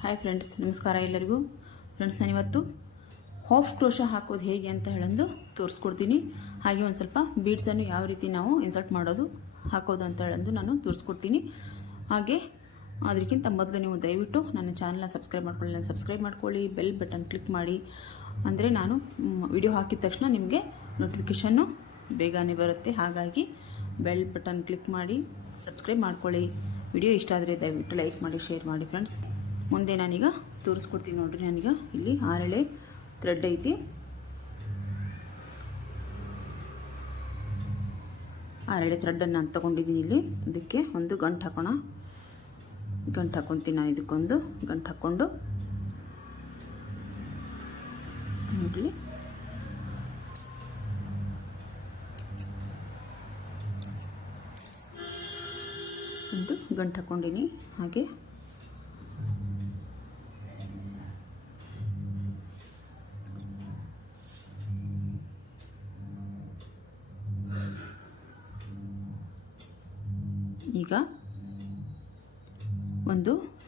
Hi friends ನಮಸ್ಕಾರ ಎಲ್ಲರಿಗೂ. Friends ನಾನಿವತ್ತು ಹಾಫ್ ಕ್ರೋಶ ಹಾಕೋದು ಹೇಗೆ ಅಂತ ಹೇಳಂದು ತೋರಿಸ್ಕೊಡ್ತೀನಿ. ಹಾಗೆ ಒಂದು ಸ್ವಲ್ಪ ಬೀಡ್ಸನ್ನು ಯಾವ ರೀತಿ ನಾವು ಇನ್ಸರ್ಟ್ ಮಾಡೋದು, ಹಾಕೋದು ಅಂತ ಹೇಳಂದು ನಾನು ತೋರಿಸ್ಕೊಡ್ತೀನಿ. ಹಾಗೆ ಅದಕ್ಕಿಂತ ಮೊದಲು ನೀವು ದಯವಿಟ್ಟು ನನ್ನ ಚಾನಲ್ನ ಸಬ್ಸ್ಕ್ರೈಬ್ ಮಾಡ್ಕೊಳ್ಳಿ. ನಾನು ಸಬ್ಸ್ಕ್ರೈಬ್ ಮಾಡ್ಕೊಳ್ಳಿ ಬೆಲ್ ಬಟನ್ ಕ್ಲಿಕ್ ಮಾಡಿ. ಅಂದರೆ ನಾನು ವಿಡಿಯೋ ಹಾಕಿದ ತಕ್ಷಣ ನಿಮಗೆ ನೋಟಿಫಿಕೇಷನ್ನು ಬೇಗನೆ ಬರುತ್ತೆ. ಹಾಗಾಗಿ ಬೆಲ್ ಬಟನ್ ಕ್ಲಿಕ್ ಮಾಡಿ ಸಬ್ಸ್ಕ್ರೈಬ್ ಮಾಡ್ಕೊಳ್ಳಿ. ವಿಡಿಯೋ ಇಷ್ಟ ಆದರೆ ದಯವಿಟ್ಟು ಲೈಕ್ ಮಾಡಿ ಶೇರ್ ಮಾಡಿ ಫ್ರೆಂಡ್ಸ್ ಮುಂದೆ ನಾನೀಗ ತೋರಿಸ್ಕೊಡ್ತೀನಿ ನೋಡ್ರಿ ನಾನೀಗ. ಇಲ್ಲಿ ಆರಳೆ ಥ್ರೆಡ್ ಐತಿ. ಆರಳೆ ಥ್ರೆಡ್ಡನ್ನು ನಾನು ತೊಗೊಂಡಿದ್ದೀನಿ ಇಲ್ಲಿ. ಇದಕ್ಕೆ ಒಂದು ಗಂಟು ಹಾಕೋಣ. ಗಂಟು ಹಾಕೊತೀನಿ ನಾನು ಇದಕ್ಕೊಂದು. ಗಂಟು ಹಾಕ್ಕೊಂಡು. ನೋಡಲಿ ಒಂದು ಗಂಟು ಹಾಕ್ಕೊಂಡಿನಿ ಹಾಗೆ.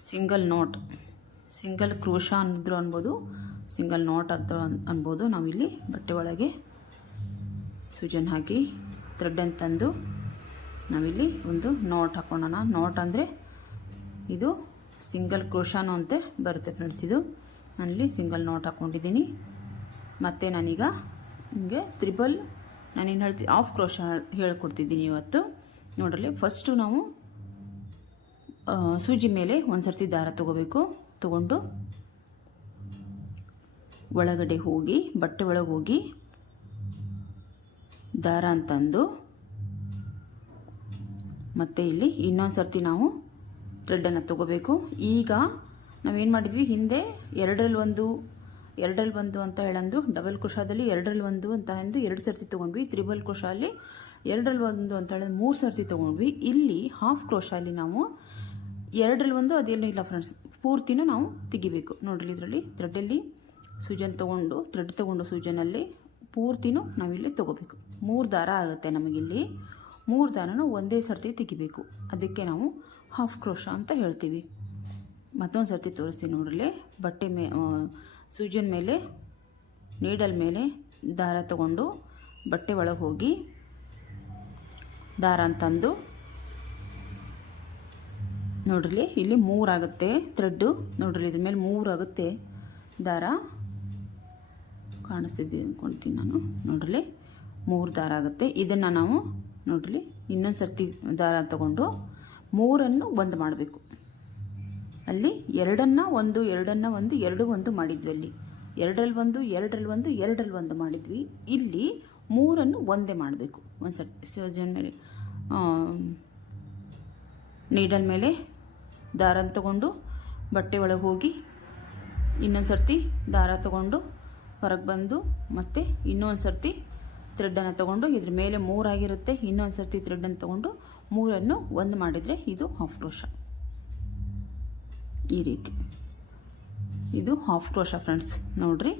ಸಿಂಗಲ್ ನೋಟ್, ಸಿಂಗಲ್ ಕ್ರೋಶ ಅಂದ್ರು ಅನ್ಬೋದು, ಸಿಂಗಲ್ ನೋಟ್ ಅಂತ ಅನ್ಬೋದು. ನಾವಿಲ್ಲಿ ಬಟ್ಟೆ ಒಳಗೆ ಸೂಜನ್ ಹಾಕಿ ಥ್ರೆಡ್ ತಂದು ನಾವಿಲ್ಲಿ ಒಂದು ನೋಟ್ ಹಾಕೋಣ ನೋಟ್ ಅಂದರೆ ಇದು ಸಿಂಗಲ್ ಕ್ರೋಶಾನು ಅಂತೆ ಬರುತ್ತೆ ಫ್ರೆಂಡ್ಸ್ ಇದು. ನಾನಿಲ್ಲಿ ಸಿಂಗಲ್ ನೋಟ್ ಹಾಕ್ಕೊಂಡಿದ್ದೀನಿ ಮತ್ತು ನಾನೀಗ ನಿಮಗೆ ತ್ರಿಬಲ್, ನಾನೇನು ಹೇಳ್ತೀನಿ ಆಫ್ ಕ್ರೋಶ ಹೇಳ್ಕೊಡ್ತಿದ್ದೀನಿ ಇವತ್ತು. ನೋಡಲಿ ಫಸ್ಟು ನಾವು ಸೂಜಿ ಮೇಲೆ ಒಂದು ಸರ್ತಿ ದಾರ ತಗೋಬೇಕು. ತೊಗೊಂಡು ಒಳಗಡೆ ಹೋಗಿ, ಬಟ್ಟೆ ಒಳಗೆ ಹೋಗಿ ದಾರ ಅಂತಂದು ಮತ್ತು ಇಲ್ಲಿ ಇನ್ನೊಂದು ಸರ್ತಿ ನಾವು ಥ್ರೆಡ್ಡನ್ನು ತಗೋಬೇಕು. ಈಗ ನಾವೇನು ಮಾಡಿದ್ವಿ? ಹಿಂದೆ ಎರಡರಲ್ಲಿ ಒಂದು ಎರಡರಲ್ಲಿ ಒಂದು ಅಂತ ಹೇಳಂದು ಡಬಲ್ ಕುಶಾದಲ್ಲಿ ಎರಡರಲ್ಲಿ ಒಂದು ಅಂತ ಅಂದು ಎರಡು ಸರ್ತಿ ತೊಗೊಂಡ್ವಿ. ತ್ರಿಬಲ್ ಕುಶಾಲಿ ಎರಡರಲ್ಲಿ ಒಂದು ಅಂತ ಹೇಳಿದ್ರೆ ಮೂರು ಸರ್ತಿ ತೊಗೊಂಡ್ವಿ. ಇಲ್ಲಿ ಹಾಫ್ ಕ್ರೋಶಾಲಿ ನಾವು ಎರಡರಲ್ಲಿ ಒಂದು, ಅದೇನೂ ಇಲ್ಲ ಫ್ರೆಂಡ್ಸ್ ಪೂರ್ತಿನೂ ನಾವು ತೆಗಿಬೇಕು. ನೋಡ್ರಿ ಇದರಲ್ಲಿ ಥ್ರೆಡ್ಡಲ್ಲಿ ಸೂಜನ್ ತೊಗೊಂಡು ಥ್ರೆಡ್ ತೊಗೊಂಡು ಸೂಜನಲ್ಲಿ ಪೂರ್ತಿನೂ ನಾವಿಲ್ಲಿ ತೊಗೋಬೇಕು. ಮೂರು ದಾರ ಆಗುತ್ತೆ ನಮಗಿಲ್ಲಿ. ಮೂರು ದಾರನೂ ಒಂದೇ ಸರ್ತಿ ತೆಗಿಬೇಕು. ಅದಕ್ಕೆ ನಾವು ಹಾಫ್ ಕ್ರೋಶ ಅಂತ ಹೇಳ್ತೀವಿ. ಮತ್ತೊಂದು ಸರ್ತಿ ತೋರಿಸ್ತೀನಿ ನೋಡ್ರಲ್ಲಿ. ಬಟ್ಟೆ ಮೇ ಸೂಜನ್ ಮೇಲೆ ನೀಡಲ್ ಮೇಲೆ ದಾರ ತಗೊಂಡು ಬಟ್ಟೆ ಒಳಗೆ ಹೋಗಿ ದಾರ ಅಂತಂದು ನೋಡ್ರಿ ಇಲ್ಲಿ ಮೂರಾಗುತ್ತೆ ಥ್ರೆಡ್ಡು ನೋಡ್ರಿ ಇದ್ರ ಮೇಲೆ ಮೂರಾಗುತ್ತೆ ದಾರ ಕಾಣಿಸ್ತಿದ್ದೆ ಅಂದ್ಕೊಳ್ತೀನಿ ನಾನು ನೋಡ್ರಿ ಮೂರು ದಾರ ಆಗುತ್ತೆ ಇದನ್ನು ನಾವು ನೋಡ್ರಿ ಇನ್ನೊಂದು ಸರ್ತಿ ದಾರ ತಗೊಂಡು ಮೂರನ್ನು ಒಂದು ಮಾಡಬೇಕು ಅಲ್ಲಿ ಎರಡನ್ನ ಒಂದು ಎರಡನ್ನು ಒಂದು ಎರಡು ಒಂದು ಮಾಡಿದ್ವಿ ಅಲ್ಲಿ ಎರಡರಲ್ಲಿ ಒಂದು ಎರಡರಲ್ಲಿ ಒಂದು ಎರಡರಲ್ಲಿ ಒಂದು ಮಾಡಿದ್ವಿ ಇಲ್ಲಿ ಮೂರನ್ನು ಒಂದೇ ಮಾಡಬೇಕು ಒಂದು ಸರ್ತಿ ಸೋಜನ್ ಮೇಲೆ ನೀಡಲ್ ಮೇಲೆ ದಾರನ ತಗೊಂಡು ಬಟ್ಟೆ ಒಳಗೆ ಹೋಗಿ ಇನ್ನೊಂದು ಸರ್ತಿ ದಾರ ತಗೊಂಡು ಹೊರಗೆ ಬಂದು ಮತ್ತೆ ಇನ್ನೊಂದು ಸರ್ತಿ ಥ್ರೆಡ್ಡನ್ನು ತೊಗೊಂಡು ಇದ್ರ ಮೇಲೆ ಮೂರಾಗಿರುತ್ತೆ ಇನ್ನೊಂದು ಸರ್ತಿ ಥ್ರೆಡ್ಡನ್ನು ತೊಗೊಂಡು ಮೂರನ್ನು ಒಂದು ಮಾಡಿದರೆ ಇದು ಹಾಫ್ ಕ್ರೋಶ ಈ ರೀತಿ. ಇದು ಹಾಫ್ ಕ್ರೋಶ ಫ್ರೆಂಡ್ಸ್ ನೋಡ್ರಿ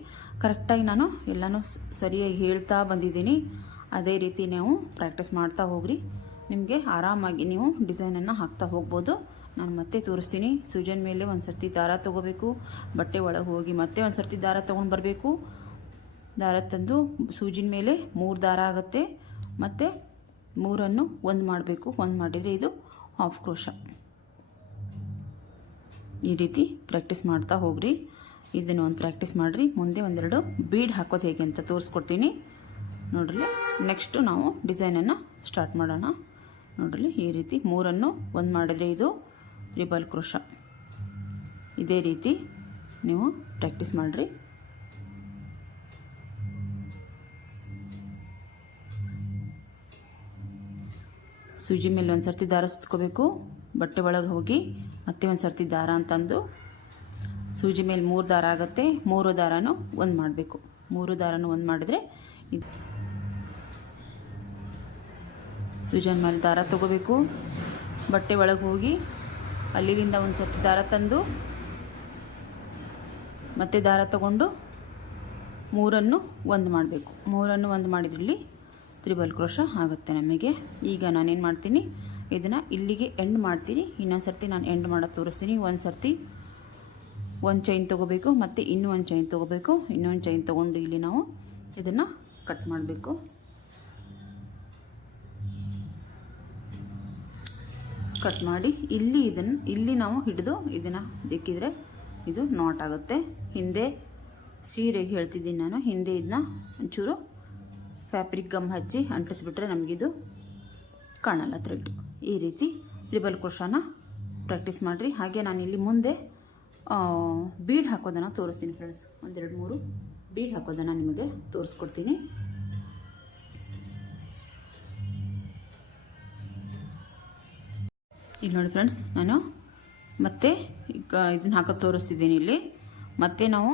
ಕರೆಕ್ಟಾಗಿ ನಾನು ಎಲ್ಲನೂ ಸರಿಯಾಗಿ ಹೇಳ್ತಾ ಬಂದಿದ್ದೀನಿ. ಅದೇ ರೀತಿ ನೀವು ಪ್ರಾಕ್ಟೀಸ್ ಮಾಡ್ತಾ ಹೋಗ್ರಿ. ನಿಮಗೆ ಆರಾಮಾಗಿ ನೀವು ಡಿಸೈನನ್ನು ಹಾಕ್ತಾ ಹೋಗ್ಬೋದು. ನಾನು ಮತ್ತೆ ತೋರಿಸ್ತೀನಿ. ಸೂಜನ್ ಮೇಲೆ ಒಂದು ಸರ್ತಿ ದಾರ ತೊಗೋಬೇಕು. ಬಟ್ಟೆ ಒಳಗೆ ಹೋಗಿ ಮತ್ತೆ ಒಂದು ಸರ್ತಿ ದಾರ ತೊಗೊಂಡು ಬರಬೇಕು. ದಾರ ತಂದು ಸೂಜಿನ ಮೇಲೆ ಮೂರು ದಾರ ಆಗುತ್ತೆ. ಮತ್ತು ಮೂರನ್ನು ಒಂದು ಮಾಡಬೇಕು. ಒಂದು ಮಾಡಿದರೆ ಇದು ಹಾಫ್ ಕ್ರೋಶ. ಈ ರೀತಿ ಪ್ರಾಕ್ಟೀಸ್ ಮಾಡ್ತಾ ಹೋಗ್ರಿ. ಇದನ್ನು ಒಂದು ಪ್ರಾಕ್ಟೀಸ್ ಮಾಡಿರಿ. ಮುಂದೆ ಒಂದೆರಡು ಬೀಡ್ ಹಾಕೋದು ಹೇಗೆ ಅಂತ ತೋರಿಸ್ಕೊಡ್ತೀನಿ. ನೋಡ್ರಿ ನೆಕ್ಸ್ಟು ನಾವು ಡಿಸೈನನ್ನು ಸ್ಟಾರ್ಟ್ ಮಾಡೋಣ. ನೋಡ್ರಿ ಈ ರೀತಿ ಮೂರನ್ನು ಒಂದು ಮಾಡಿದರೆ ಇದು ರಿಬಲ್ ಕ್ರೋಶ. ಇದೇ ರೀತಿ ನೀವು ಪ್ರಾಕ್ಟೀಸ್ ಮಾಡಿರಿ. ಸೂಜಿ ಮೇಲೆ ಒಂದು ಸರ್ತಿ ದಾರ ಸುತ್ಕೋಬೇಕು. ಬಟ್ಟೆ ಒಳಗೆ ಹೋಗಿ ಮತ್ತೆ ಒಂದು ಸರ್ತಿ ದಾರ ಅಂತಂದು ಸೂಜಿ ಮೇಲೆ ಮೂರು ದಾರ ಆಗುತ್ತೆ. ಮೂರು ದಾರನೂ ಒಂದು ಮಾಡಬೇಕು. ಮೂರು ದಾರನೂ ಒಂದು ಮಾಡಿದರೆ ಇದು ಸೂಜನ್ ಮೇಲೆ ದಾರ ತಗೋಬೇಕು. ಬಟ್ಟೆ ಒಳಗೆ ಹೋಗಿ ಅಲ್ಲಿಂದ ಒಂದು ಸ್ವಲ್ಪ ದಾರ ತಂದು, ಮತ್ತೆ ದಾರ ತಗೊಂಡು ಮೂರನ್ನು ಒಂದು ಮಾಡಬೇಕು. ಮೂರನ್ನು ಒಂದು ಮಾಡಿದ್ರಲ್ಲಿ ತ್ರಿಬಲ್ ಕ್ರೋಶ ಆಗುತ್ತೆ ನಮಗೆ. ಈಗ ನಾನೇನು ಮಾಡ್ತೀನಿ, ಇದನ್ನು ಇಲ್ಲಿಗೆ ಎಂಡ್ ಮಾಡ್ತೀನಿ. ಇನ್ನೊಂದು ಸರ್ತಿ ನಾನು ಎಂಡ್ ಮಾಡೋದು ತೋರಿಸ್ತೀನಿ. ಒಂದು ಸರ್ತಿ ಒಂದು ಚೈನ್ ತೊಗೋಬೇಕು, ಮತ್ತು ಇನ್ನೂ ಒಂದು ಚೈನ್ ತೊಗೋಬೇಕು. ಇನ್ನೊಂದು ಚೈನ್ ತೊಗೊಂಡು ಇಲ್ಲಿ ನಾವು ಇದನ್ನು ಕಟ್ ಮಾಡಬೇಕು. ಕಟ್ ಮಾಡಿ ಇಲ್ಲಿ ಇದನ್ನು, ಇಲ್ಲಿ ನಾವು ಹಿಡಿದು ಇದನ್ನು ದಿಕ್ಕಿದ್ರೆ ಇದು ನಾಟ್ ಆಗುತ್ತೆ. ಹಿಂದೆ ಸೀರೆಗೆ ಹೇಳ್ತಿದ್ದೀನಿ ನಾನು, ಹಿಂದೆ ಇದನ್ನ ಒಂಚೂರು ಫ್ಯಾಬ್ರಿಕ್ ಗಮ್ ಹಚ್ಚಿ ಅಂಟಿಸ್ಬಿಟ್ರೆ ನಮಗಿದು ಕಾಣಲ್ಲ ಥ್ರೆಡ್ ಈ ರೀತಿ ರಿಬಲ್ ಕ್ರೋಶಾನ ಪ್ರಾಕ್ಟೀಸ್ ಮಾಡಿರಿ. ಹಾಗೆ ನಾನು ಇಲ್ಲಿ ಮುಂದೆ ಬೀಡ್ ಹಾಕೋದನ್ನು ತೋರಿಸ್ತೀನಿ ಫ್ರೆಂಡ್ಸ್ ಒಂದೆರಡು ಮೂರು ಬೀಡ್ ಹಾಕೋದನ್ನು ನಿಮಗೆ ತೋರಿಸ್ಕೊಡ್ತೀನಿ. ಇಲ್ಲಿ ನೋಡಿ ಫ್ರೆಂಡ್ಸ್ ನಾನು ಮತ್ತೆ ಇದನ್ನು ಹಾಕೋದು ತೋರಿಸ್ತಿದ್ದೀನಿ ಇಲ್ಲಿ. ಮತ್ತೆ ನಾವು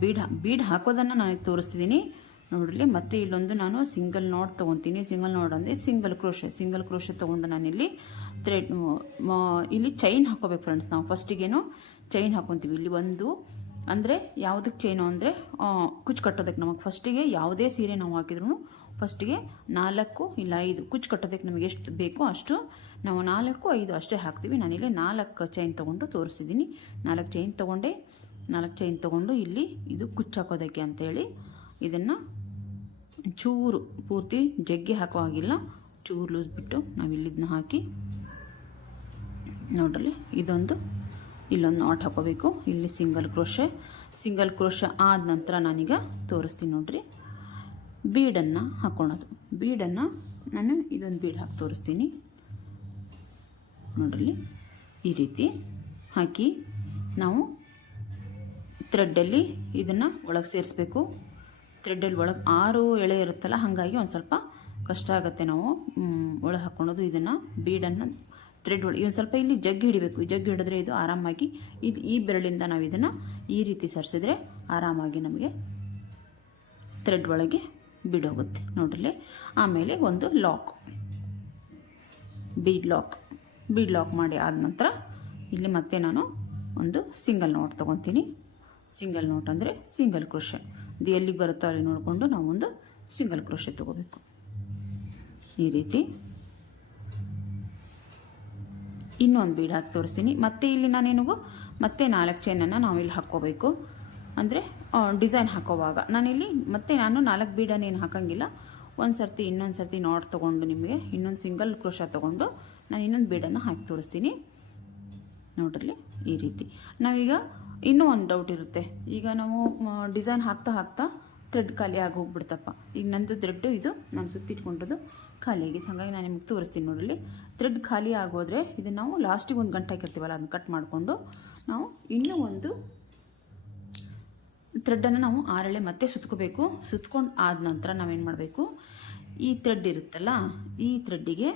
ಬೀಡ್ ಬೀಡ್ ಹಾಕೋದನ್ನು ನಾನು ತೋರಿಸ್ತಿದ್ದೀನಿ. ನೋಡಿರಿ, ಮತ್ತೆ ಇಲ್ಲೊಂದು ನಾನು ಸಿಂಗಲ್ ನಾಟ್ ತೊಗೊತೀನಿ. ಸಿಂಗಲ್ ನಾಟ್ ಅಂದರೆ ಸಿಂಗಲ್ ಕ್ರೋಶೆ ಸಿಂಗಲ್ ಕ್ರೋಶೆ ತೊಗೊಂಡು ನಾನಿಲ್ಲಿ ಥ್ರೆಡ್ ಇಲ್ಲಿ ಚೈನ್ ಹಾಕೋಬೇಕು ಫ್ರೆಂಡ್ಸ್ ನಾವು ಫಸ್ಟಿಗೇನು ಚೈನ್ ಹಾಕೊತೀವಿ. ಇಲ್ಲಿ ಒಂದು, ಅಂದರೆ ಯಾವುದಕ್ಕೆ ಚೈನು ಅಂದರೆ ಕುಚ್ಚು ಕಟ್ಟೋದಕ್ಕೆ ನಮಗೆ ಫಸ್ಟಿಗೆ ಯಾವುದೇ ಸೀರೆ ನಾವು ಹಾಕಿದ್ರು ಫಸ್ಟಿಗೆ ನಾಲ್ಕು ಇಲ್ಲ ಐದು ಕುಚ್ಚು ಕಟ್ಟೋದಕ್ಕೆ ನಮಗೆ ಎಷ್ಟು ಬೇಕೋ ಅಷ್ಟು ನಾವು ನಾಲ್ಕು, ಐದು ಅಷ್ಟೇ ಹಾಕ್ತೀವಿ. ನಾನಿಲ್ಲಿ ನಾಲ್ಕು ಚೈನ್ ತೊಗೊಂಡು ತೋರಿಸಿದ್ದೀನಿ. ನಾಲ್ಕು ಚೈನ್ ತೊಗೊಂಡೆ. ನಾಲ್ಕು ಚೈನ್ ತೊಗೊಂಡು ಇಲ್ಲಿ ಇದು ಕುಚ್ಚು ಹಾಕೋದಕ್ಕೆ ಅಂತೇಳಿ ಇದನ್ನು ಚೂರು ಪೂರ್ತಿ ಜಗ್ಗಿ ಹಾಕೋ ಹಾಗಿಲ್ಲ. ಚೂರು ಲೂಸ್ ಬಿಟ್ಟು ನಾವು ಇಲ್ಲಿದನ್ನ ಹಾಕಿ ನೋಡ್ರಿ ಇದೊಂದು ಇಲ್ಲೊಂದು ನಾಟ್ ಹಾಕೋಬೇಕು. ಇಲ್ಲಿ ಸಿಂಗಲ್ ಕ್ರೋಶೆ ಸಿಂಗಲ್ ಕ್ರೋಶೆ ಆದ ನಂತರ ನಾನೀಗ ತೋರಿಸ್ತೀನಿ ನೋಡ್ರಿ. ಬೀಡನ್ನು ಹಾಕ್ಕೊಳೋದು ಬೀಡನ್ನು ನಾನು ಇದೊಂದು ಬೀಡ್ ಹಾಕಿ ತೋರಿಸ್ತೀನಿ. ನೋಡ್ರಿ. ಈ ರೀತಿ ಹಾಕಿ ನಾವು ಥ್ರೆಡ್ಡಲ್ಲಿ ಇದನ್ನು ಒಳಗೆ ಸೇರಿಸ್ಬೇಕು. ಥ್ರೆಡ್ಡಲ್ಲಿ ಒಳಗೆ ಆರು ಎಳೆ ಇರುತ್ತಲ್ಲ, ಹಾಗಾಗಿ ಒಂದು ಸ್ವಲ್ಪ ಕಷ್ಟ ಆಗುತ್ತೆ ನಾವು ಒಳಗೆ ಹಾಕ್ಕೊಳೋದು ಇದನ್ನು, ಬೀಡನ್ನು ಥ್ರೆಡ್ ಒಳಗೆ. ಒಂದು ಸ್ವಲ್ಪ ಇಲ್ಲಿ ಜಗ್ಗಿ ಹಿಡಿಬೇಕು. ಜಗ್ಗಿ ಹಿಡಿದ್ರೆ ಇದು ಆರಾಮಾಗಿ, ಇದು ಈ ಬೆರಳಿಂದ ನಾವು ಇದನ್ನು ಈ ರೀತಿ ಸರಿಸಿದ್ರೆ ಆರಾಮಾಗಿ ನಮಗೆ ಥ್ರೆಡ್ ಒಳಗೆ ಬಿಡೋಗುತ್ತೆ. ನೋಡ್ರಿ ಆಮೇಲೆ ಒಂದು lock. Bead lock. Bead lock ಮಾಡಿ ಆದ ನಂತರ ಇಲ್ಲಿ ಮತ್ತೆ ನಾನು ಒಂದು ಸಿಂಗಲ್ ನೋಟ್ ತೊಗೊತೀನಿ. ಸಿಂಗಲ್ ನೋಟ್ ಅಂದರೆ ಸಿಂಗಲ್ ಕ್ರೋಶೆ. ಇದು ಎಲ್ಲಿಗೆ ಬರುತ್ತೋ ಅಲ್ಲಿ ನೋಡಿಕೊಂಡು ನಾವೊಂದು ಸಿಂಗಲ್ ಕ್ರೋಶೆ ತೊಗೋಬೇಕು. ಈ ರೀತಿ. ಇನ್ನೊಂದು ಬೀಡ್ ಹಾಕಿ ತೋರಿಸ್ತೀನಿ. ಮತ್ತೆ ಇಲ್ಲಿ ನಾನೇನಿಗೂ ಮತ್ತೆ ನಾಲ್ಕು ಚೈನನ್ನು ನಾವು ಇಲ್ಲಿ ಹಾಕ್ಕೋಬೇಕು. ಅಂದರೆ ಡಿಸೈನ್ ಹಾಕೋವಾಗ. ನಾನಿಲ್ಲಿ ಮತ್ತೆ ನಾನು ನಾಲ್ಕು ಬೀಡನ್ನು ಏನು ಹಾಕಂಗಿಲ್ಲ. ಒಂದು ಸರ್ತಿ ಇನ್ನೊಂದು ಸರ್ತಿ ನಾಟ್ ತೊಗೊಂಡು ನಿಮಗೆ ಇನ್ನೊಂದು ಸಿಂಗಲ್ ಕ್ರೋಶ ತೊಗೊಂಡು ನಾನು ಇನ್ನೊಂದು ಬೀಡನ್ನು ಹಾಕಿ ತೋರಿಸ್ತೀನಿ. ನೋಡ್ರಿ ಈ ರೀತಿ. ನಾವೀಗ ಇನ್ನೂ ಒಂದು ಡೌಟ್ ಇರುತ್ತೆ. ಈಗ ನಾವು ಡಿಸೈನ್ ಹಾಕ್ತಾ ಹಾಕ್ತಾ ಥ್ರೆಡ್ ಖಾಲಿ ಆಗಿ ಹೋಗ್ಬಿಡ್ತಪ್ಪ. ಈಗ ನಂದು ಥ್ರೆಡ್ ಇದು, ನಾನು ಸುತ್ತಿಟ್ಕೊಂಡಿದ್ದು ಖಾಲಿ ಆಗಿದೆ. ಹಾಗಾಗಿ ನಾನು ನಿಮ್ಗೆ ತೋರಿಸ್ತೀನಿ ನೋಡಿರಿ ಥ್ರೆಡ್ ಖಾಲಿ ಆಗೋದ್ರೆ ಇದನ್ನು ನಾವು ಲಾಸ್ಟಿಗೆ ಒಂದು ಗಂಟೆ ಹಾಕಿರ್ತೀವಲ್ಲ, ಅದನ್ನ ಕಟ್ ಮಾಡಿಕೊಂಡು ನಾವು ಇನ್ನೂ ಒಂದು ಥ್ರೆಡ್ಡನ್ನು ನಾವು ಆರಳೆ ಮತ್ತೆ ಸುತ್ಕೋಬೇಕು. ಸುತ್ಕೊಂಡು ಆದ ನಂತರ ನಾವೇನು ಮಾಡಬೇಕು? ಈ ಥ್ರೆಡ್ ಇರುತ್ತಲ್ಲ, ಈ ಥ್ರೆಡ್ಡಿಗೆ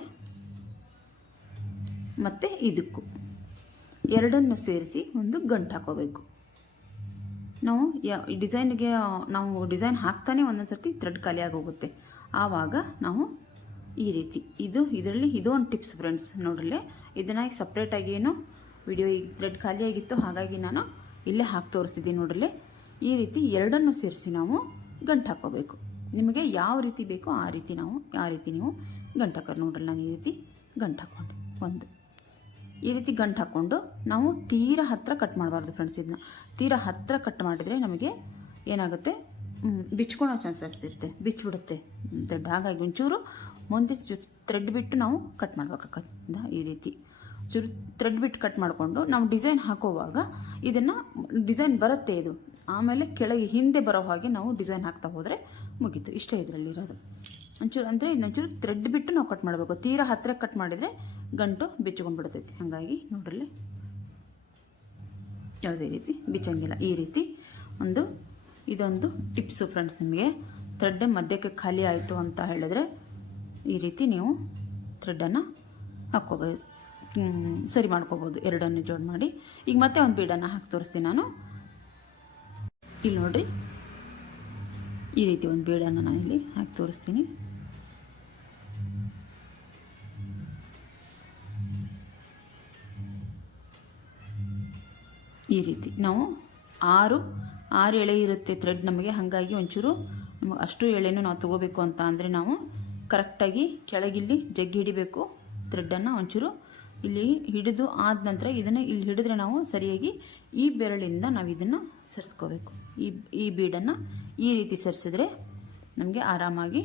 ಮತ್ತು ಇದಕ್ಕೂ. ಎರಡನ್ನು ಸೇರಿಸಿ ಒಂದು ಗಂಟು ಹಾಕೋಬೇಕು. ನಾವು ಡಿಸೈನ್ಗೆ, ನಾವು ಡಿಸೈನ್ ಹಾಕ್ತಾನೆ ಒಂದೊಂದು ಸರ್ತಿ ಥ್ರೆಡ್ ಖಾಲಿಯಾಗಿ ಹೋಗುತ್ತೆ ಆವಾಗ ನಾವು ಈ ರೀತಿ, ಇದು ಇದರಲ್ಲಿ ಇದು ಒಂದು ಟಿಪ್ಸ್ ಫ್ರೆಂಡ್ಸ್, ನೋಡ್ರಲ್ಲೇ? ಇದನ್ನು ಈಗ ಸಪ್ರೇಟಾಗಿ ಏನು ವಿಡಿಯೋ ಈಗ ಥ್ರೆಡ್ ಖಾಲಿಯಾಗಿತ್ತು, ಹಾಗಾಗಿ ನಾನು ಇಲ್ಲೇ ಹಾಕಿ ತೋರಿಸ್ತಿದ್ದೀನಿ, ನೋಡ್ರಲ್ಲೇ? ಈ ರೀತಿ ಎರಡನ್ನು ಸೇರಿಸಿ ನಾವು ಗಂಟು ಹಾಕೋಬೇಕು. ನಿಮಗೆ ಯಾವ ರೀತಿ ಬೇಕೋ ಆ ರೀತಿ ನಾವು, ಆ ರೀತಿ ನೀವು ಗಂಟು ಹಾಕೋರು ನೋಡ್ರಲ್ಲ, ನಾನು ಈ ರೀತಿ ಗಂಟು ಹಾಕೋಣ ಒಂದು. ಈ ರೀತಿ ಗಂಟು ಹಾಕ್ಕೊಂಡು ನಾವು ತೀರ ಹತ್ತಿರ ಕಟ್ ಮಾಡಬಾರ್ದು ಫ್ರೆಂಡ್ಸ್ ಇದನ್ನ ತೀರ ಹತ್ತಿರ ಕಟ್ ಮಾಡಿದರೆ ನಮಗೆ ಏನಾಗುತ್ತೆ? ಬಿಚ್ಕೊಳೋ ಚಾನ್ಸಸ್ ಇರುತ್ತೆ. ಬಿಚ್ಚಿಬಿಡುತ್ತೆ ಥ್ರೆಡ್ ಹಾಗಾಗಿ ಒಂಚೂರು ಮುಂದೆ ಚು ಥ್ರೆಡ್ ಬಿಟ್ಟು ನಾವು ಕಟ್ ಮಾಡ್ಬೇಕಾಗತ್ತೆ ಈ ರೀತಿ. ಚೂರು ಥ್ರೆಡ್ ಬಿಟ್ಟು ಕಟ್ ಮಾಡಿಕೊಂಡು ನಾವು ಡಿಸೈನ್ ಹಾಕೋವಾಗ ಇದನ್ನು ಡಿಸೈನ್ ಬರುತ್ತೆ ಇದು. ಆಮೇಲೆ ಕೆಳಗೆ ಹಿಂದೆ ಬರೋ ಹಾಗೆ ನಾವು ಡಿಸೈನ್ ಹಾಕ್ತಾ ಹೋದರೆ ಮುಗೀತು. ಇಷ್ಟೇ ಇದರಲ್ಲಿರೋದು ಒಂಚೂರು ಅಂದರೆ ಇದನ್ನೊಂಚೂರು ಥ್ರೆಡ್ ಬಿಟ್ಟು ನಾವು ಕಟ್ ಮಾಡಬೇಕು. ತೀರಾ ಹತ್ತಿರ ಕಟ್ ಮಾಡಿದರೆ ಗಂಟು ಬಿಚ್ಚಿಕೊಂಡು ಬಿಡ್ತೈತಿ ಹಾಗಾಗಿ ನೋಡ್ರಲ್ಲಿ ಯಾವುದೇ ರೀತಿ ಬಿಚ್ಚಂಗಿಲ್ಲ. ಈ ರೀತಿ ಒಂದು ಇದೊಂದು ಟಿಪ್ಸು ಫ್ರೆಂಡ್ಸ್ ನಿಮಗೆ. ಥ್ರೆಡ್ ಮಧ್ಯಕ್ಕೆ ಖಾಲಿ ಆಯಿತು ಅಂತ ಹೇಳಿದ್ರೆ ಈ ರೀತಿ ನೀವು ಥ್ರೆಡ್ಡನ್ನು ಹಾಕ್ಕೋಬೋದು ಸರಿ ಮಾಡ್ಕೋಬೋದು. ಎರಡನ್ನು ಜೋಡ್ ಮಾಡಿ. ಈಗ ಮತ್ತೆ ಒಂದು ಬೀಡನ್ನು ಹಾಕಿ ತೋರಿಸ್ತೀನಿ ನಾನು. ಇಲ್ಲಿ ನೋಡ್ರಿ. ಈ ರೀತಿ ಒಂದು ಬೀಡನ್ನು ನಾನು ಇಲ್ಲಿ ಹಾಕಿ ತೋರಿಸ್ತೀನಿ. ಈ ರೀತಿ ನಾವು ಆರು ಆರು ಎಳೆ ಇರುತ್ತೆ ಥ್ರೆಡ್ ನಮಗೆ, ಹಾಗಾಗಿ ಒಂಚೂರು ನಮಗೆ ಅಷ್ಟು ಎಳೆನೂ ನಾವು ತಗೋಬೇಕು ಅಂತ ಅಂದರೆ ನಾವು ಕರೆಕ್ಟಾಗಿ ಕೆಳಗಿಲ್ಲಿ ಜಗ್ಗಿ ಹಿಡಿಬೇಕು ಥ್ರೆಡ್ಡನ್ನು ಒಂಚೂರು. ಇಲ್ಲಿ ಹಿಡಿದು ಆದ ನಂತರ ಇದನ್ನು ಇಲ್ಲಿ ಹಿಡಿದ್ರೆ ನಾವು ಸರಿಯಾಗಿ ಈ ಬೆರಳಿಂದ ನಾವು ಇದನ್ನು ಸರಿಸ್ಕೋಬೇಕು. ಈ ಈ ಬೀಡನ್ನು ಈ ರೀತಿ ಸರಿಸಿದ್ರೆ ನಮಗೆ ಆರಾಮಾಗಿ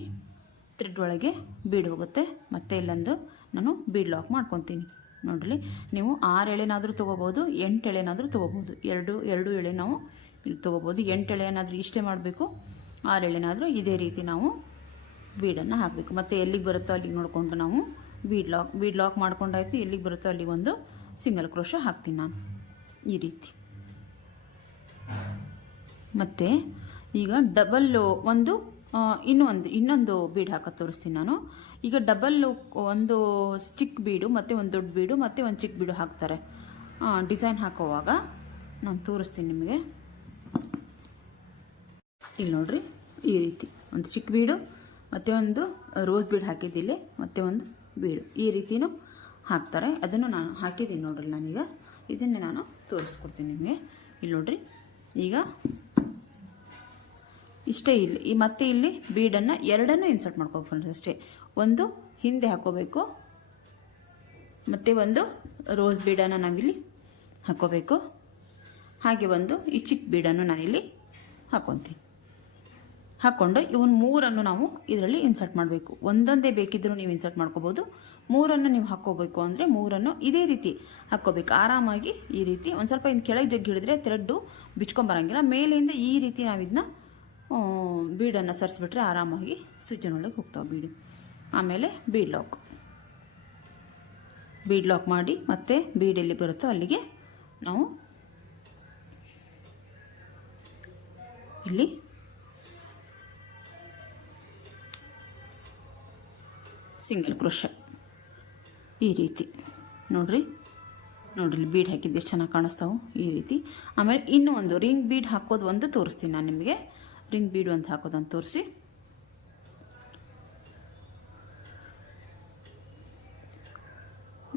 ಥ್ರೆಡ್ ಒಳಗೆ ಬೀಡ್ ಹೋಗುತ್ತೆ. ಮತ್ತೆ ಇಲ್ಲೊಂದು ನಾನು ಬೀಡ್ ಲಾಕ್ ಮಾಡ್ಕೊತೀನಿ. ನೋಡ್ರಿ, ನೀವು ಆರು ಎಳೆನಾದರೂ ತೊಗೋಬೋದು, ಎಂಟು ಎಳೆನಾದರೂ ತೊಗೋಬೋದು. ಎರಡು ಎರಡು ಎಳೆ ನಾವು ಇಲ್ಲಿ ತೊಗೋಬೋದು. ಎಂಟು ಎಳೆನಾದರೂ ಇಷ್ಟೇ ಮಾಡಬೇಕು. ಆರು ಎಳೆನಾದರೂ ಇದೇ ರೀತಿ ನಾವು ಬೀಡನ್ನು ಹಾಕಬೇಕು. ಮತ್ತು ಎಲ್ಲಿಗೆ ಬರುತ್ತೋ ಅಲ್ಲಿಗೆ ನೋಡಿಕೊಂಡು ನಾವು ಬೀಡ್ ಲಾಕ್ ಬೀಡ್ ಲಾಕ್ ಮಾಡ್ಕೊಂಡಾಯ್ತು, ಎಲ್ಲಿಗೆ ಬರುತ್ತೋ ಅಲ್ಲಿಗೆ ಒಂದು ಸಿಂಗಲ್ ಕ್ರೋಶ ಹಾಕ್ತೀನಿ ನಾನು. ಈ ರೀತಿ. ಮತ್ತು ಈಗ ಡಬಲ್ಲು ಒಂದು ಇನ್ನೊಂದು ಇನ್ನೊಂದು ಬೀಡ್ ಹಾಕೋದು ತೋರಿಸ್ತೀನಿ ನಾನು. ಈಗ ಡಬಲ್ಲು ಒಂದು ಚಿಕ್ಕ ಬೀಡು, ಮತ್ತು ಒಂದು ದೊಡ್ಡ ಬೀಡು, ಮತ್ತು ಒಂದು ಚಿಕ್ಕ ಬೀಡು ಹಾಕ್ತಾರೆ. ಡಿಸೈನ್ ಹಾಕೋವಾಗ ನಾನು ತೋರಿಸ್ತೀನಿ ನಿಮಗೆ. ಇಲ್ಲಿ ನೋಡ್ರಿ, ಈ ರೀತಿ. ಒಂದು ಚಿಕ್ಕ ಬೀಡು, ಮತ್ತು ಒಂದು ರೋಸ್ ಬೀಡ್ ಹಾಕಿದ್ದಿಲ್ಲಿ ಮತ್ತು ಒಂದು ಬೀಡು. ಈ ರೀತಿನೂ ಹಾಕ್ತಾರೆ. ಅದನ್ನು ನಾನು ಹಾಕಿದ್ದೀನಿ ನೋಡ್ರಿ ನಾನೀಗ. ಇದನ್ನೇ ನಾನು ತೋರಿಸ್ಕೊಡ್ತೀನಿ ನಿಮಗೆ. ಇಲ್ಲಿ ನೋಡ್ರಿ ಈಗ ಇಷ್ಟೇ ಇಲ್ಲಿ, ಈ ಮತ್ತೆ ಇಲ್ಲಿ ಬೀಡನ್ನು ಎರಡನ್ನು ಇನ್ಸರ್ಟ್ ಮಾಡ್ಕೋಬೇಕು ಅಷ್ಟೇ. ಒಂದು ಹಿಂದೆ ಹಾಕೋಬೇಕು, ಮತ್ತು ಒಂದು ರೋಸ್ ಬೀಡನ್ನು ನಾವಿಲ್ಲಿ ಹಾಕೋಬೇಕು. ಹಾಗೆ ಒಂದು ಈ ಚಿಕ್ಕ ಬೀಡನ್ನು ನಾನಿಲ್ಲಿ ಹಾಕ್ಕೊತೀನಿ ಹಾಕ್ಕೊಂಡು ಇವನ್ ಮೂರನ್ನು ನಾವು ಇದರಲ್ಲಿ ಇನ್ಸರ್ಟ್ ಮಾಡಬೇಕು. ಒಂದೊಂದೇ ಬೇಕಿದ್ದರೂ ನೀವು ಇನ್ಸರ್ಟ್ ಮಾಡ್ಕೋಬೋದು. ಮೂರನ್ನು ನೀವು ಹಾಕ್ಕೋಬೇಕು ಅಂದರೆ ಮೂರನ್ನು ಇದೇ ರೀತಿ ಹಾಕ್ಕೋಬೇಕು. ಆರಾಮಾಗಿ ಈ ರೀತಿ ಒಂದು ಸ್ವಲ್ಪ ಇನ್ನು ಕೆಳಗೆ ಜಗ್ಗಿ ಹಿಡಿದ್ರೆ ಥ್ರೆಡ್ಡು ಬಿಚ್ಕೊಂಬರಂಗಿಲ್ಲ. ಮೇಲಿಂದ ಈ ರೀತಿ ನಾವು ಇದನ್ನ ಬೀಡನ್ನು ಸರಿಸ್ಬಿಟ್ರೆ ಆರಾಮಾಗಿ ಸ್ವಿಚ್ಚಿನೊಳಗೆ ಹೋಗ್ತಾವೆ ಬೀಡಿ. ಆಮೇಲೆ ಬೀಡ್ ಲಾಕ್ ಬೀಡ್ ಲಾಕ್ ಮಾಡಿ ಮತ್ತೆ ಬೀಡ್ ಎಲ್ಲಿ ಬರುತ್ತೋ ಅಲ್ಲಿಗೆ ನಾವು ಇಲ್ಲಿ ಸಿಂಗಲ್ ಕ್ರೋಶ. ಈ ರೀತಿ. ನೋಡ್ರಿ. ನೋಡ್ರಿ ಬೀಡ್ ಹಾಕಿದ್ದು ಎಷ್ಟು ಚೆನ್ನಾಗಿ ಕಾಣಿಸ್ತಾವೆ. ಈ ರೀತಿ. ಆಮೇಲೆ ಇನ್ನೂ ಒಂದು ರಿಂಗ್ ಬೀಡ್ ಹಾಕೋದು ಒಂದು ತೋರಿಸ್ತೀನಿ ನಾನು ನಿಮಗೆ. ರಿಂಗ್ ಬೀಡ್ ಅಂತ ಹಾಕೋದಂತ ತೋರಿಸಿ.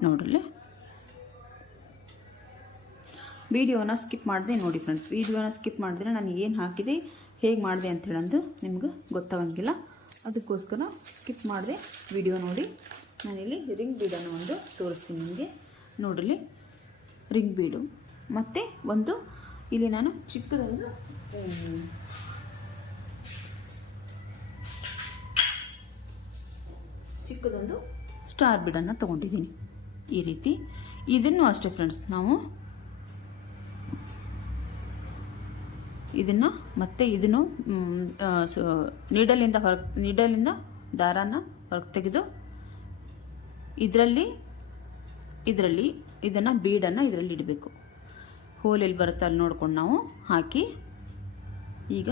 ನೋಡ್ರಿ ವಿಡಿಯೋನ ಸ್ಕಿಪ್ ಮಾಡಿದೆ ನೋಡಿ ಫ್ರೆಂಡ್ಸ್ ವಿಡಿಯೋನ ಸ್ಕಿಪ್ ಮಾಡಿದ್ರೆ ನಾನು ಏನು ಹಾಕಿದೆ, ಹೇಗೆ ಮಾಡಿದೆ ಅಂತ ಹೇಳಂದು ನಿಮ್ಗೆ ಗೊತ್ತಾಗಂಗಿಲ್ಲ. ಅದಕ್ಕೋಸ್ಕರ ಸ್ಕಿಪ್ ಮಾಡಿದೆ ವಿಡಿಯೋ ನೋಡಿ. ನಾನಿಲ್ಲಿ ರಿಂಗ್ ಬೀಡನ್ನು ಒಂದು ತೋರಿಸ್ತೀನಿ ನಿಮಗೆ. ನೋಡಲಿ ರಿಂಗ್ ಬೀಡು ಮತ್ತು ಒಂದು ಇಲ್ಲಿ ನಾನು ಚಿಕ್ಕದೊಂದು ಚಿಕ್ಕದೊಂದು ಸ್ಟಾರ್ ಬೀಡನ್ನು ತೊಗೊಂಡಿದ್ದೀನಿ. ಈ ರೀತಿ. ಇದನ್ನು ಅಷ್ಟೇ ಫ್ರೆಂಡ್ಸ್ ನಾವು ಇದನ್ನು ಮತ್ತೆ ಇದನ್ನು ನೀಡಲಿಂದ ಹೊರ, ನೀಡಲಿಂದ ದಾರಾನ ಹೊರಗೆ ತೆಗೆದು ಇದರಲ್ಲಿ ಇದರಲ್ಲಿ ಇದನ್ನು ಬೀಡನ್ನು ಇದರಲ್ಲಿ ಇಡಬೇಕು. ಹೋಲ್ ಬರುತ್ತೆ ಅಲ್ಲಿ ನೋಡ್ಕೊಂಡು ನಾವು ಹಾಕಿ, ಈಗ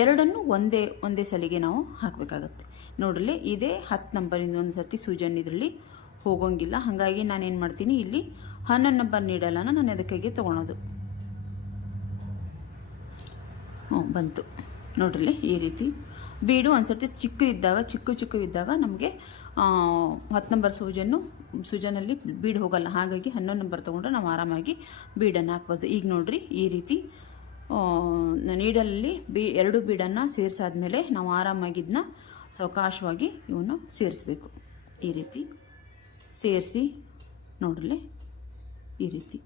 ಎರಡನ್ನು ಒಂದೇ ಒಂದೇ ಸಲಿಗೆ ನಾವು ಹಾಕಬೇಕಾಗತ್ತೆ. ನೋಡ್ರಿ, ಇದೇ ಹತ್ತು ನಂಬರಿಂದ ಒಂದು ಸರ್ತಿ ಸೂಜನ್ ಇದರಲ್ಲಿ ಹೋಗೋಂಗಿಲ್ಲ. ಹಾಗಾಗಿ ನಾನೇನು ಮಾಡ್ತೀನಿ, ಇಲ್ಲಿ ಹನ್ನೊಂದು ನಂಬರ್ ನೀಡಲ್ಲನ ನಾನು ಅದಕ್ಕಾಗಿ ತೊಗೊಳೋದು? ಹ್ಞೂ, ಬಂತು. ನೋಡ್ರಿ ಈ ರೀತಿ. ಬೀಡು ಒಂದು ಸರ್ತಿ ಚಿಕ್ಕದಿದ್ದಾಗ, ಚಿಕ್ಕ ಚಿಕ್ಕವಿದ್ದಾಗ ನಮಗೆ ಹತ್ತು ನಂಬರ್ ಸೂಜನ್ನು, ಸೂಜನಲ್ಲಿ ಬೀಡು ಹೋಗಲ್ಲ. ಹಾಗಾಗಿ ಹನ್ನೊಂದು ನಂಬರ್ ತೊಗೊಂಡ್ರೆ ನಾವು ಆರಾಮಾಗಿ ಬೀಡನ್ನು ಹಾಕ್ಬೋದು. ಈಗ ನೋಡ್ರಿ ಈ ರೀತಿ ನೀಡಲಲ್ಲಿ ಬೀ, ಎರಡು ಬೀಡನ್ನು ಸೇರಿಸಾದ್ಮೇಲೆ ನಾವು ಆರಾಮಾಗಿ ಇದನ್ನ ಸಾವಕಾಶವಾಗಿ ಇವನು ಸೇರಿಸ್ಬೇಕು. ಈ ರೀತಿ ಸೇರಿಸಿ ನೋಡ್ರಿ ಈ ರೀತಿ.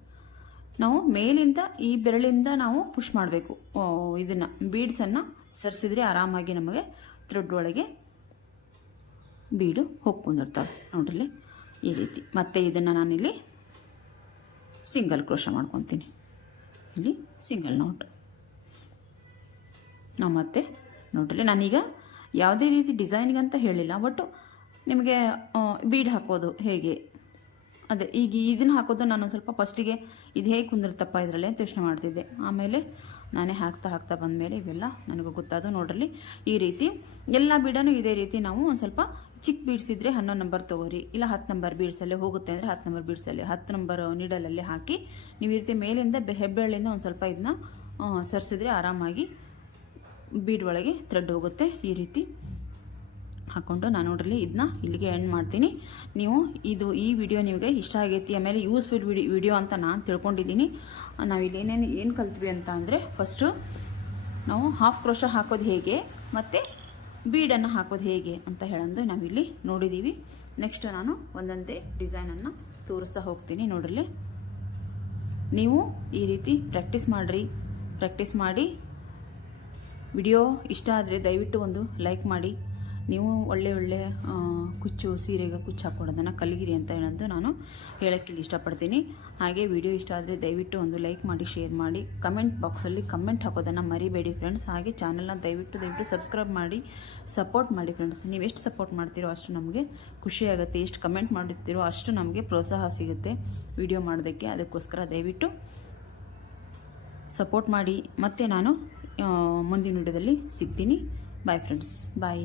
ನಾವು ಮೇಲಿಂದ ಈ ಬೆರಳಿಂದ ನಾವು ಪುಷ್ ಮಾಡಬೇಕು. ಇದನ್ನು ಬೀಡ್ಸನ್ನು ಸರಿಸಿದ್ರೆ ಆರಾಮಾಗಿ ನಮಗೆ ಥ್ರೆಡ್ ಒಳಗೆ ಬೀಡು ಹೋಗ್ಕೊಂಡಿರ್ತಾವೆ ನೋಡ್ರಿ, ಈ ರೀತಿ. ಮತ್ತೆ ಇದನ್ನು ನಾನಿಲ್ಲಿ ಸಿಂಗಲ್ ಕ್ರೋಶ ಮಾಡ್ಕೊತೀನಿ. ಇಲ್ಲಿ ಸಿಂಗಲ್ ನೋಟ್ ನಾವು ಮತ್ತೆ, ನೋಡ್ರಿ, ನಾನೀಗ ಯಾವುದೇ ರೀತಿ ಡಿಸೈನ್ಗೆ ಅಂತ ಹೇಳಿಲ್ಲ ಬಟ್ ನಿಮಗೆ ಬೀಡ್ ಹಾಕೋದು ಹೇಗೆ? ಅದೇ, ಈಗ ಇದನ್ನು ಹಾಕೋದು ನಾನು ಸ್ವಲ್ಪ ಫಸ್ಟಿಗೆ ಇದು ಹೇಗೆ ಕುಂದಿರ್ತಪ್ಪ ಇದರಲ್ಲಿ ಅಂತ ಯೋಚನೆ ಮಾಡ್ತಿದ್ದೆ. ಆಮೇಲೆ ನಾನೇ ಹಾಕ್ತಾ ಹಾಕ್ತಾ ಬಂದಮೇಲೆ ಇವೆಲ್ಲ ನನಗೂ ಗೊತ್ತಾದು ನೋಡ್ರಲ್ಲಿ. ಈ ರೀತಿ ಎಲ್ಲ ಬೀಡನೂ ಇದೇ ರೀತಿ ನಾವು ಒಂದು ಸ್ವಲ್ಪ ಚಿಕ್ಕ ಬೀಡ್ಸ್ ಇದ್ದರೆ ಹನ್ನೊಂದು ನಂಬರ್ ತೊಗೋರಿ. ಇಲ್ಲ ಹತ್ತು ನಂಬರ್ ಬೀಡ್ಸಲ್ಲೇ ಹೋಗುತ್ತೆ ಅಂದರೆ ಹತ್ತು ನಂಬರ್ ಬೀಡ್ಸಲ್ಲಿ ಹತ್ತು ನಂಬರ್ ನೀಡಲಲ್ಲಿ ಹಾಕಿ ನೀವು ಈ ರೀತಿ ಮೇಲಿಂದ ಹೆಬ್ಬೆರಳಿಂದ ಒಂದು ಸ್ವಲ್ಪ ಇದನ್ನ ಸರಿಸಿದ್ರೆ ಆರಾಮಾಗಿ ಬೀಡ್ ಒಳಗೆ ಥ್ರೆಡ್ ಹೋಗುತ್ತೆ ಈ ರೀತಿ. ಹಾಕ್ಕೊಂಡು ನಾನು ನೋಡ್ರಿ ಇದನ್ನ ಇಲ್ಲಿಗೆ ಎಂಡ್ ಮಾಡ್ತೀನಿ. ನೀವು ಇದು ಈ ವಿಡಿಯೋ ನಿಮಗೆ ಇಷ್ಟ ಆಗೈತಿ ಆಮೇಲೆ ಯೂಸ್ಫುಲ್ ವಿಡಿ ವಿಡಿಯೋ ಅಂತ ನಾನು ತಿಳ್ಕೊಂಡಿದ್ದೀನಿ. ನಾವು ಇಲ್ಲಿ ಏನೇನು, ಏನು ಕಲ್ತ್ವಿ ಅಂತ ಅಂದರೆ ಫಸ್ಟು ನಾವು ಹಾಫ್ ಕ್ರೋಶ ಹಾಕೋದು ಹೇಗೆ ಮತ್ತು ಬೀಡನ್ನು ಹಾಕೋದು ಹೇಗೆ ಅಂತ ಹೇಳಂದು ನಾವಿಲ್ಲಿ ನೋಡಿದ್ದೀವಿ ನೆಕ್ಸ್ಟ್ ನಾನು ಒಂದೊಂದೇ ಡಿಸೈನನ್ನು ತೋರಿಸ್ತಾ ಹೋಗ್ತೀನಿ ನೋಡ್ರಲ್ಲಿ. ನೀವು ಈ ರೀತಿ ಪ್ರಾಕ್ಟೀಸ್ ಮಾಡಿರಿ. ಪ್ರಾಕ್ಟೀಸ್ ಮಾಡಿ. ವಿಡಿಯೋ ಇಷ್ಟ ಆದರೆ ದಯವಿಟ್ಟು ಒಂದು ಲೈಕ್ ಮಾಡಿ. ನೀವು ಒಳ್ಳೆ ಒಳ್ಳೆ ಕುಚ್ಚು ಸೀರೆಗೆ ಕುಚ್ಚು ಹಾಕ್ಕೊಡೋದನ್ನು ಕಲಿಗಿರಿ ಅಂತ ಹೇಳೋದು ನಾನು ಹೇಳೋಕ್ಕಿಲ್ಲಿ ಇಷ್ಟಪಡ್ತೀನಿ. ಹಾಗೆ ವಿಡಿಯೋ ಇಷ್ಟ ಆದರೆ ದಯವಿಟ್ಟು ಒಂದು ಲೈಕ್ ಮಾಡಿ, ಶೇರ್ ಮಾಡಿ. ಕಮೆಂಟ್ ಬಾಕ್ಸಲ್ಲಿ ಕಮೆಂಟ್ ಹಾಕೋದನ್ನು ಮರಿಬೇಡಿ ಫ್ರೆಂಡ್ಸ್. ಹಾಗೆ ಚಾನಲ್ನ ದಯವಿಟ್ಟು ದಯವಿಟ್ಟು ಸಬ್ಸ್ಕ್ರೈಬ್ ಮಾಡಿ, ಸಪೋರ್ಟ್ ಮಾಡಿ ಫ್ರೆಂಡ್ಸ್. ನೀವು ಎಷ್ಟು ಸಪೋರ್ಟ್ ಮಾಡ್ತೀರೋ ಅಷ್ಟು ನಮಗೆ ಖುಷಿಯಾಗುತ್ತೆ ಎಷ್ಟು ಕಮೆಂಟ್ ಮಾಡುತ್ತೀರೋ ಅಷ್ಟು ನಮಗೆ ಪ್ರೋತ್ಸಾಹ ಸಿಗುತ್ತೆ ವಿಡಿಯೋ ಮಾಡೋದಕ್ಕೆ. ಅದಕ್ಕೋಸ್ಕರ ದಯವಿಟ್ಟು ಸಪೋರ್ಟ್ ಮಾಡಿ. ಮತ್ತೆ ನಾನು ಮುಂದಿನ ವಿಡಿಯೋದಲ್ಲಿ ಸಿಗ್ತೀನಿ. Bye friends bye